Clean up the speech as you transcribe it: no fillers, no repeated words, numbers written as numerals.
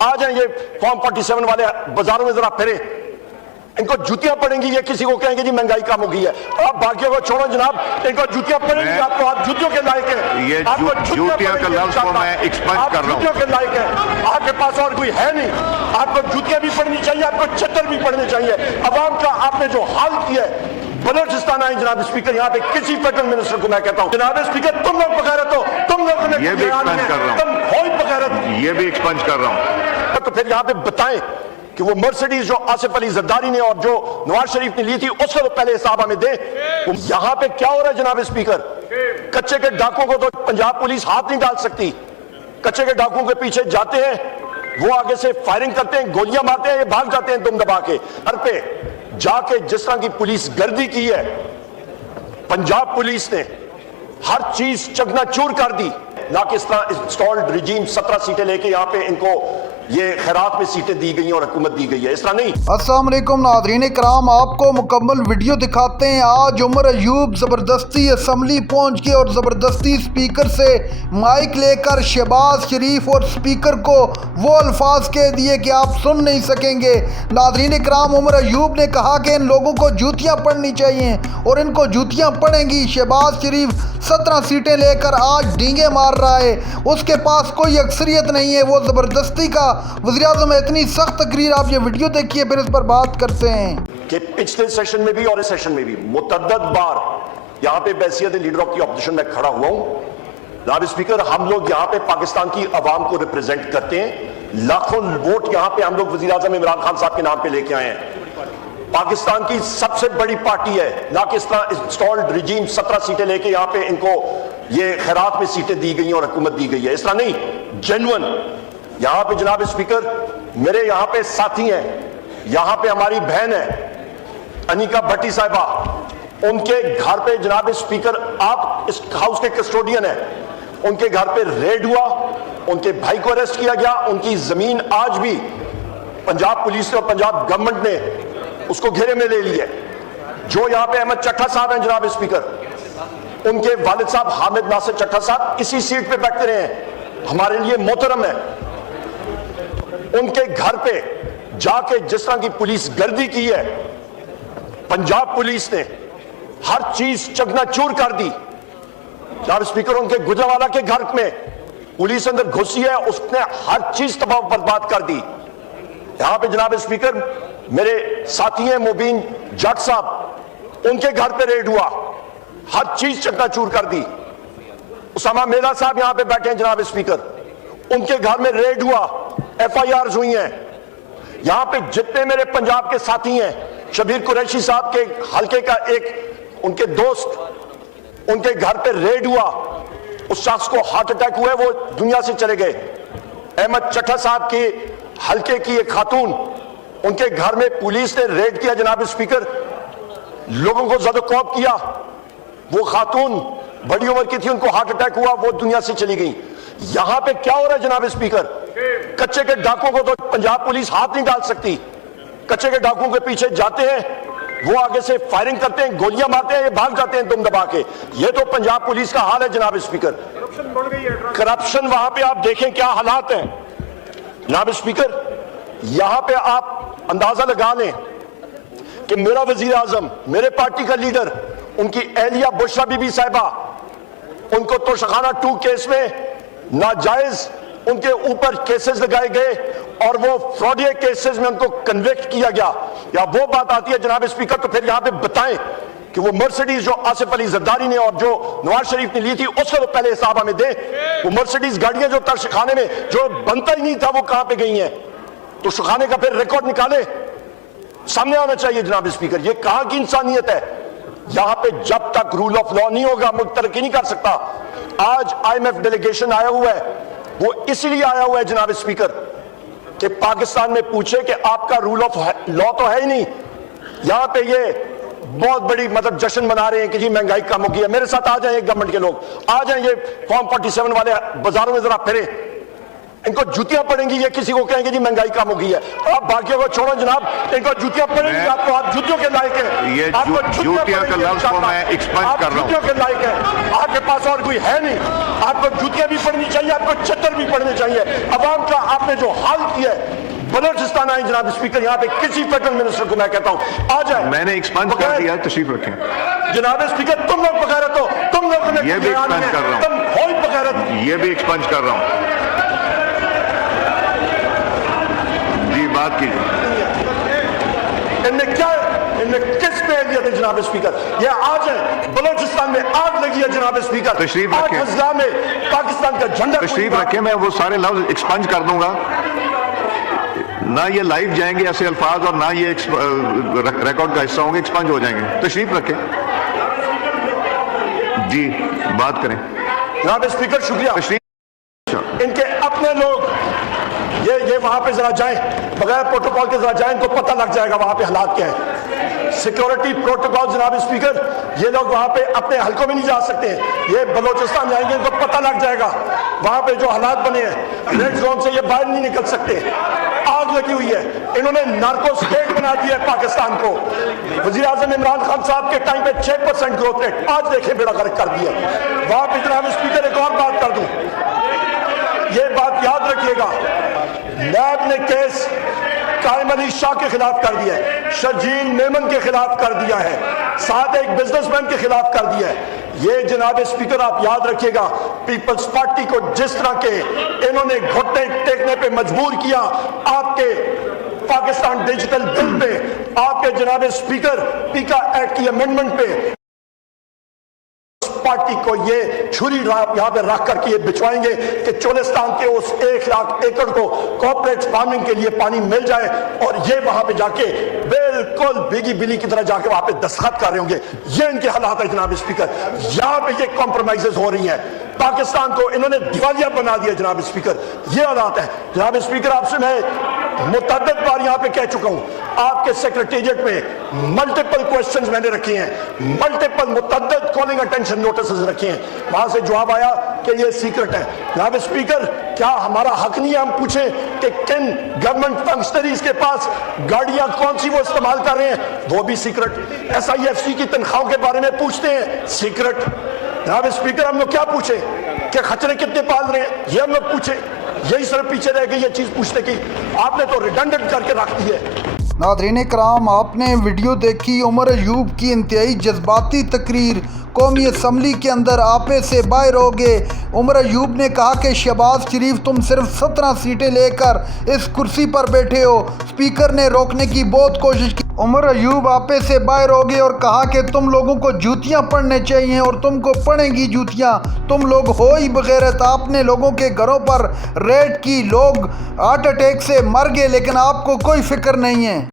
आ जाए ये फॉर्म 47 वाले बाजारों में जरा फिरे, इनको जूतियां पड़ेंगी, ये किसी को कहेंगे जी महंगाई कम हो गई है। आप बाकियों को छोड़ो जनाब, इनको जूतियां पड़ेंगी, आपको आप जूतियों के लायक है। ये जूतियां का लफ्ज़ को मैं एक्सपेंड कर रहा हूं। जूतियों के लायक है, आपके पास और कोई है नहीं। आपको जूतियां भी पड़नी चाहिए, आपको चद्दर भी पड़ने चाहिए। अवाम का आपने जो हाल किया है, बलोचिस्तान आए जनाब स्पीकर, यहाँ पे किसी फेडरल मिनिस्टर को मैं कहता हूँ जनाब स्पीकर, तुम लोग बगैरत हो, तुम लोगों ने ये भी एक्सपेंड कर रहा हूं, तुम हो ही बगैरत, ये भी एक्सपेंड कर रहा हूं। तो फिर यहाँ पे बताएं कि वो मर्सिडीज जो आसिफ अली जरदारी ने और जो नवाज शरीफ ने ली थी, उसका तो पहले हिसाब हमें दे। यहाँ पे क्या हो रहा है जनाब स्पीकर, कच्चे के डाकुओं को तो पंजाब पुलिस हाथ नहीं डाल सकती। कच्चे के डाकुओं के पीछे जाते हैं, वो आगे से फायरिंग करते हैं, गोलियां मारते हैं, ये भाग जाते हैं दुम दबा के। घर पे जाके जिस तरह की पुलिस गर्दी की है, पंजाब पुलिस ने हर चीज चकनाचूर कर दी। ना कि इस तरह इंस्टॉल्ड रिजीम 17 सीटें लेके यहाँ पे इनको ये खैरात में सीटें दी गई और हुकूमत दी गई है, इस तरह नहीं। अस्सलाम वालेकुम नाज़रीन कराम, आपको मुकम्मल वीडियो दिखाते हैं। आज उमर अयूब ज़बरदस्ती असम्बली पहुंच के और ज़बरदस्ती स्पीकर से माइक लेकर शहबाज शरीफ और स्पीकर को वो अल्फाज कह दिए कि आप सुन नहीं सकेंगे। नाज़रीन कराम, उमर अयूब ने कहा कि इन लोगों को जूतियाँ पड़नी चाहिए और इनको जूतियाँ पड़ेंगी। शहबाज शरीफ 17 सीटें लेकर आज डींगे मार रहा है, उसके पास कोई अक्सरियत नहीं है, वो ज़बरदस्ती का वज़ीर-ए-आज़म है। इतनी सख्त तकरीर, आप ये वीडियो देखिए फिर इस पर बात करते हैं। कि पिछले सेशन में भी और इस सेशन में भी मुतअद्दिद बार यहाँ पे बैसियत लीडर ऑफ दी ऑपोजिशन में खड़ा हुआ हूँ। जनाब स्पीकर, हम लोग यहाँ पे पाकिस्तान की अवाम को रिप्रेजेंट करते हैं। लाखों वोट यहाँ पे हम लोग वज़ीर-ए-आज़म इमरान खान साहब के नाम पे लेके आए हैं। पाकिस्तान की सबसे बड़ी पार्टी है, ना कि इस तरह इंस्टॉल्ड रिजीम 17 सीटें लेके यहाँ पे इनको ये खैरात में सीटें दी गई और हुकूमत दी गई है, इस तरह नहीं। जेन्युइन यहाँ पे जनाब स्पीकर मेरे यहाँ पे साथी हैं, यहाँ पे हमारी बहन है अनिका भट्टी साहिबा, उनके घर पे जनाब स्पीकर, आप इस हाउस के कस्टोडियन हैं, उनके घर पे रेड हुआ, उनके भाई को अरेस्ट किया गया, उनकी जमीन आज भी पंजाब पुलिस और पंजाब गवर्नमेंट ने उसको घेरे में ले लिया। जो यहाँ पे अहमद चट्टा साहब हैं जनाब स्पीकर, उनके वालिद साहब हामिद नासिर चट्टा साहब इसी सीट पे बैठते रहे हैं, हमारे लिए मोहतरम है। उनके घर पे जाके जिस तरह की पुलिस गर्दी की है, पंजाब पुलिस ने हर चीज चकनाचूर कर दी। जनाब स्पीकर, उनके गुजरावाला के घर में पुलिस अंदर घुसी है, उसने हर चीज तबाह बर्बाद कर दी। यहां पे जनाब स्पीकर मेरे साथी हैं मुबीन जट साहब, उनके घर पे रेड हुआ, हर चीज चकनाचूर कर दी। उसामा मेला साहब यहां पे बैठे हैं जनाब स्पीकर, उनके घर में रेड हुआ, FIRs हुई हैं। यहां पे जितने मेरे पंजाब के साथी हैं, शबीर कुरैशी साहब के हल्के का एक उनके दोस्त, उनके घर पे रेड हुआ, उस शख्स को हार्ट अटैक हुआ, वो दुनिया से चले गए। अहमद चट्टा साहब के हल्के की एक खातून, उनके घर में पुलिस ने रेड किया जनाब स्पीकर, लोगों को ज़द-ओ-खौफ किया, वो खातून बड़ी उम्र की थी, उनको हार्ट अटैक हुआ, वो दुनिया से चली गई। यहां पे क्या हो रहा है जनाब स्पीकर, कच्चे के डाकुओं को तो पंजाब पुलिस हाथ नहीं डाल सकती। कच्चे के डाकुओं के पीछे जाते हैं, वो आगे से फायरिंग करते हैं, गोलियां मारते हैं, ये भाग जाते हैं दुम दबा के। ये तो पंजाब पुलिस का हाल है जनाब स्पीकर। करप्शन वहां पे आप देखें क्या हालात हैं जनाब स्पीकर। यहां पे आप अंदाजा लगा लें कि मेरा वज़ीर-ए-आज़म, मेरे पार्टी का लीडर, उनकी एहलिया बुशरा बीबी साहिबा, उनको तोशाखाना 2 केस में नाजायज उनके ऊपर केसेस लगाए गए और वो फ्रॉडियर केसेस में उनको कन्विक्ट किया गया। या वो बात आती है जनाब स्पीकर, तो फिर यहां पे बताएं कि वो मर्सिडीज जो आसिफ अली जरदारी ने और जो नवाज शरीफ ने ली थी, उसका तो पहले हिसाब हमें दें। वो मर्सिडीज गाड़ियां जो तर्शखाने में जो बनता ही नहीं था, वो कहां पे गई हैं, तो सुखाने का फिर रिकॉर्ड निकाले, सामने आना चाहिए जनाब स्पीकर। ये कहां की इंसानियत है। यहां पे जब तक रूल ऑफ लॉ नहीं होगा, मुल्क तरक्की नहीं कर सकता। आज IMF डेलीगेशन आया हुआ है, वो इसलिए आया हुआ है जनाब स्पीकर कि पाकिस्तान में पूछे कि आपका रूल ऑफ लॉ तो है ही नहीं। यहां पे ये बहुत बड़ी मतलब जश्न मना रहे हैं कि जी महंगाई कम हो गई है। मेरे साथ आ जाए गवर्नमेंट के लोग, आ जाए ये फॉर्म 47 वाले बाजारों में जरा फिरे, इनको जूतियां पड़ेंगी, ये किसी को कहेंगे जी महंगाई कम हो गई है। आप बाकियों को छोड़ो जनाब, इनको जूतियां पड़ेंगी, आपको आप जूतियों के लायक है। ये आपको जूतियां का लफ्ज को मैं एक्सपंज कर रहा हूं। जूतियों के लायक है, आपके पास और कोई है नहीं। आपको जूतियां भी पड़नी चाहिए, आपको छत्तर भी पड़ने चाहिए। अवाम का आपने जो हाल किया है, बलोचिस्तान आए जनाब स्पीकर, यहाँ पे किसी फेडरल मिनिस्टर को मैं कहता हूँ आ जाए। मैंने एक्सपंज कर दिया, तशरीफ रखें। जनाब स्पीकर, तुम लोग बगैरत हो, तुम लोगों ने ये भी एक्सपंज कर रहा हूं, तुम हो ही बगैरत। ये भी एक्सपंज कर रहा हूं जी, बात कीजिए। इनने किस पे एहलियत है जनाब स्पीकर? ये आज है बलोचिस्तान में आग लगी है जनाब स्पीकर, तशरीफ आज रखें। हज़ला में पाकिस्तान का झंडा तशरीफ रखें, मैं वो सारे लफ्ज एक्सपंज कर दूंगा। ना ये लाइव जाएंगे ऐसे अल्फाज, और ना ये रिकॉर्ड का हिस्सा होंगे, एक्सपंज हो जाएंगे। तशरीफ रखें जी, बात करें जनाब स्पीकर। शुक्रिया। तशरीफ। इनके अपने लोग ये वहां पे जरा जाएं, बगैर प्रोटोकॉल के जरा जाएं, इनको पता लग जाएगा वहां पे हालात क्या है। सिक्योरिटी प्रोटोकॉल जनाब स्पीकर, ये लोग वहां पे अपने हलकों में नहीं जा सकते। ये बलोचिस्तान जाएंगे, इनको पता लग जाएगा वहां पे जो हालात बने हैं। रेड जोन से ये बाहर नहीं निकल सकते। आग लगी हुई है, इन्होंने नार्को स्टेट बना दिया है पाकिस्तान को। वजीर आजम इमरान खान साहब के टाइम पे 6% ग्रोथ रेट, आज देखें बेड़ा गर्क कर दिया वहां पे। जनाब स्पीकर, एक और बात कर दूं, ये बात याद रखिएगा, नैब ने केस कायम अली शाह के खिलाफ कर दिया है, शर्जील मेमन के खिलाफ कर दिया है, साथ एक बिजनेसमैन के खिलाफ कर दिया है। ये जनाब स्पीकर आप याद रखिएगा, पीपल्स पार्टी को जिस तरह के इन्होंने घुटने टेकने पे मजबूर किया आपके पाकिस्तान डिजिटल बिल पे, आपके जनाब स्पीकर पीका एक्ट की अमेंडमेंट पे, पार्टी को ये छुरी यहां पे रख करके ये बिछवाएंगे कि चोलिस्तान के उस 1 लाख एकड़ को कॉर्पोरेट फार्मिंग के लिए पानी मिल जाए, और ये वहां पे जाके बिल्कुल बिगी बिली की तरह जाके वहां पे दस्तखत कर रहे होंगे। ये इनके हालात है जनाब स्पीकर। यहां पे ये कॉम्प्रोमाइजेस हो रही हैं, पाकिस्तान को इन्होंने दिवालिया बना दिया जनाब स्पीकर। ये हालात है जनाब स्पीकर। आपसे मैं मुतअद्दिद बार यहां पे कह चुका हूं, आपके सेक्रेटेरिएट में मल्टीपल क्वेश्चंस मैंने रखे हैं, मल्टीपल मुतअद्दिद कॉलिंग अटेंशन नोटिस रखे हैं, वहां से जवाब आया कि ये सीक्रेट है। जनाब स्पीकर, क्या हमारा हक नहीं है हम पूछें कि किन गवर्नमेंट फंक्शनरीज के पास गाड़ियां कौन सी वो इस्तेमाल कर रहे हैं? वो भी सीक्रेट। SIFC की तनख्वाहों के बारे में पूछते हैं, सीक्रेट। जनाब स्पीकर, हम लोग क्या पूछे कि खच्चरे कितने पाल रहे हैं? ये हम लोग पूछे? यही सिर्फ पीछे रह गई ये चीज पूछने की। आपने तो रिडंडेंट करके रख दी है। नाज़रीन कराम, आपने वीडियो देखी उमर अयूब की इंतहाई जज्बाती तकरीर। कौमी असम्बली के अंदर आपे से बाहर हो गए। उमर अयूब ने कहा कि शहबाज शरीफ तुम सिर्फ 17 सीटें लेकर इस कुर्सी पर बैठे हो। स्पीकर ने रोकने की बहुत कोशिश की। उमर अयूब आपे से बाहर हो गए और कहा कि तुम लोगों को जूतियां पड़ने चाहिए और तुमको पड़ेंगी जूतियां, तुम लोग हो ही बगैरत। आपने लोगों के घरों पर रेड की, लोग हार्ट अटैक से मर गए, लेकिन आपको कोई फिक्र नहीं है।